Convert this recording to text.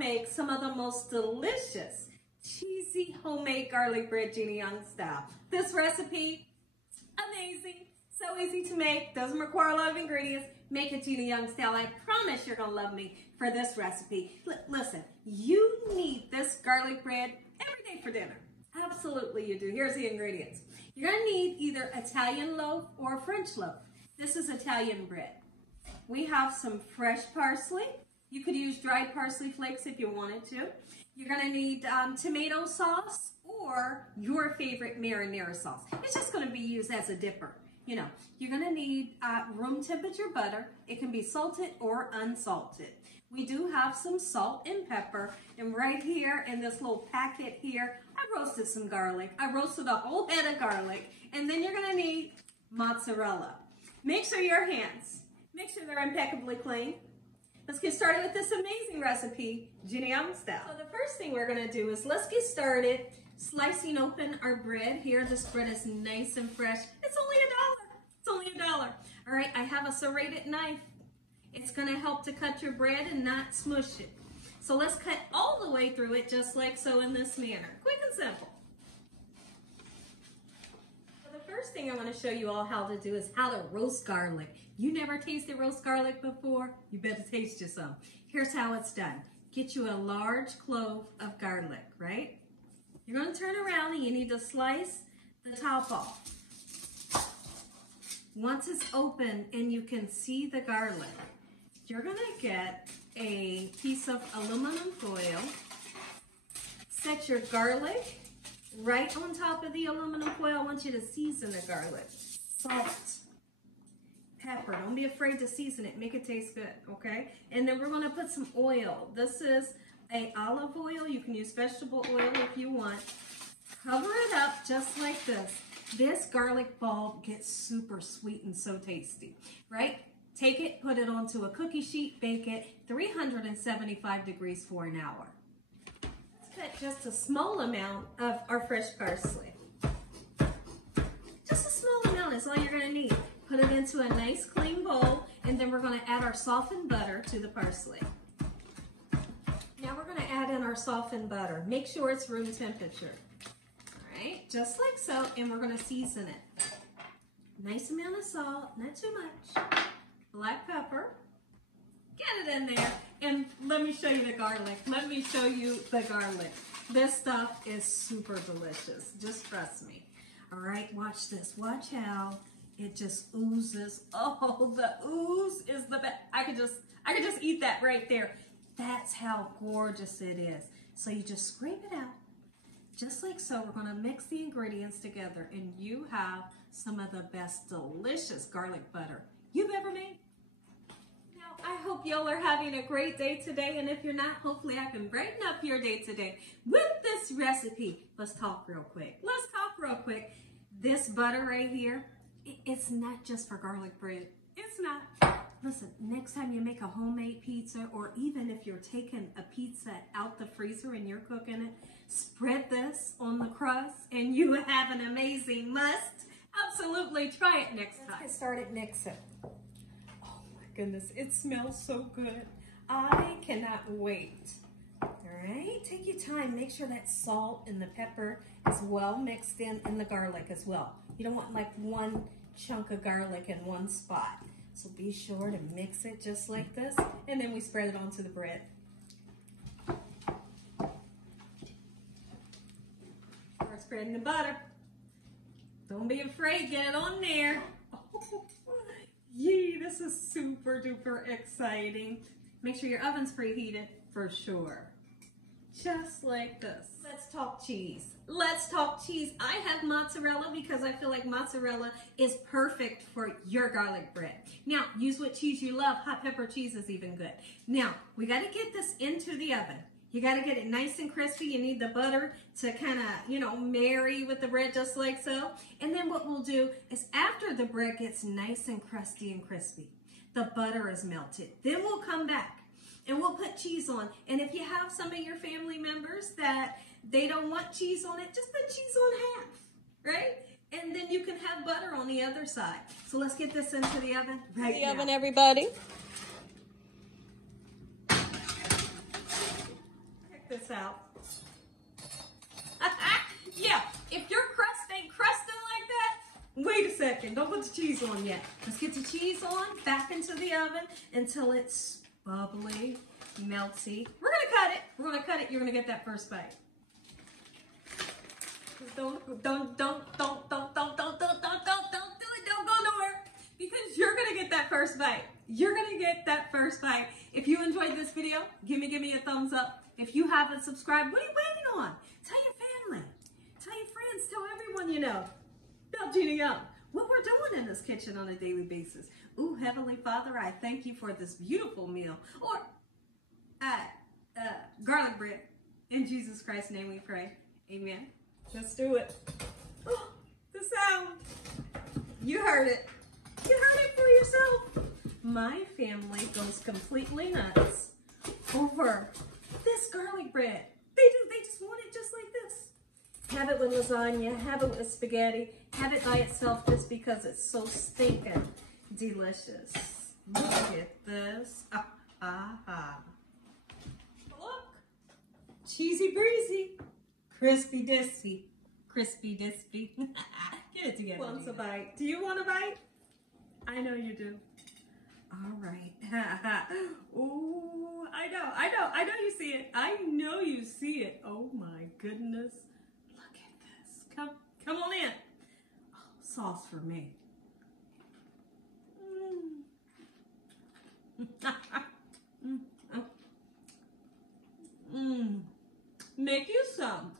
to make some of the most delicious, cheesy homemade garlic bread Gina Young style. This recipe, amazing, so easy to make, doesn't require a lot of ingredients. Make it Gina Young style. I promise you're going to love me for this recipe. Listen, you need this garlic bread every day for dinner. Absolutely you do. Here's the ingredients. You're going to need either Italian loaf or French loaf. This is Italian bread. We have some fresh parsley. You could use dried parsley flakes if you wanted to. You're going to need tomato sauce or your favorite marinara sauce. It's just going to be used as a dipper. You know, you're going to need room temperature butter. It can be salted or unsalted. We do have some salt and pepper. And right here in this little packet here, I roasted some garlic. I roasted a whole head of garlic. And then you're going to need mozzarella. Make sure your hands, make sure they're impeccably clean. Let's get started with this amazing recipe, Gina Young style. So the first thing we're going to do is let's get started slicing open our bread. Here, this bread is nice and fresh. It's only $1. It's only $1. All right, I have a serrated knife. It's going to help to cut your bread and not smush it. So let's cut all the way through it just like so in this manner. Quick and simple. First thing I want to show you all how to do is how to roast garlic. You never tasted roast garlic before? You better taste you some. Here's how it's done. Get you a large clove of garlic, right? You're going to turn around and you need to slice the top off. Once it's open and you can see the garlic, you're going to get a piece of aluminum foil. Set your garlic right on top of the aluminum foil. I want you to season the garlic. Salt, pepper. Don't be afraid to season it. Make it taste good, okay? And then we're going to put some oil. This is a olive oil. You can use vegetable oil if you want. Cover it up just like this. This garlic bulb gets super sweet and so tasty, right? Take it, put it onto a cookie sheet, bake it 375 degrees for an hour. Cut just a small amount of our fresh parsley. Just a small amount is all you're going to need. Put it into a nice clean bowl, and then we're going to add our softened butter to the parsley. Now we're going to add in our softened butter. Make sure it's room temperature. All right, just like so, and we're going to season it. Nice amount of salt, not too much. Black pepper. Get it in there. And let me show you the garlic. Let me show you the garlic. This stuff is super delicious. Just trust me. All right, watch this. Watch how it just oozes. Oh, the ooze is the best. I could just eat that right there. That's how gorgeous it is. So you just scrape it out. Just like so, we're going to mix the ingredients together, and you have some of the best delicious garlic butter you've ever made. I hope y'all are having a great day today, and if you're not, hopefully I can brighten up your day today with this recipe. Let's talk real quick. Let's talk real quick. This butter right here, it's not just for garlic bread. It's not. Listen, next time you make a homemade pizza, or even if you're taking a pizza out the freezer and you're cooking it, spread this on the crust and you have an amazing must. Absolutely try it next time. Let's get started mixing. Goodness, it smells so good. I cannot wait. All right, take your time. Make sure that salt and the pepper is well mixed in and the garlic as well. You don't want like one chunk of garlic in one spot. So be sure to mix it just like this, and then we spread it onto the bread. We're spreading the butter. Don't be afraid, get it on there. Yee, this is super duper exciting. Make sure your oven's preheated for sure. Just like this. Let's talk cheese. Let's talk cheese. I have mozzarella because I feel like mozzarella is perfect for your garlic bread. Now, use what cheese you love. Hot pepper cheese is even good. Now, we got to get this into the oven. You got to get it nice and crispy. You need the butter to kind of, marry with the bread just like so. And then what we'll do is after the bread gets nice and crusty and crispy, the butter is melted. Then we'll come back and we'll put cheese on. And if you have some of your family members that they don't want cheese on it, just put cheese on half, right? And then you can have butter on the other side. So let's get this into the oven right now. Oven, everybody. this out. Yeah, if your crust ain't crusting like that, wait a second, don't put the cheese on yet. Let's get the cheese on, back into the oven until it's bubbly, melty. We're gonna cut it. We're gonna cut it. You're gonna get that first bite. Don't do it. Don't go nowhere, because you're gonna get that first bite. You're gonna get that first bite. If you enjoyed this video, give me a thumbs up. If you haven't subscribed, what are you waiting on? Tell your family, tell your friends, tell everyone you know about Gina Young, what we're doing in this kitchen on a daily basis. Ooh, Heavenly Father, I thank you for this beautiful meal. Or garlic bread. In Jesus Christ's name we pray. Amen. Let's do it. Oh, the sound. You heard it. You heard it for yourself. My family goes completely nuts over this garlic bread. They do. They just want it just like this. Have it with lasagna. Have it with spaghetti. Have it by itself just because it's so stinking delicious. Look at this. Look. Cheesy breezy. Crispy dispy. Crispy dispy. Get it together. Wants a bite. Do you want a bite? I know you do. All right. Ooh, I know you see it. I know you see it. Oh my goodness. Look at this. Come on in. Oh, sauce for me. Make you some.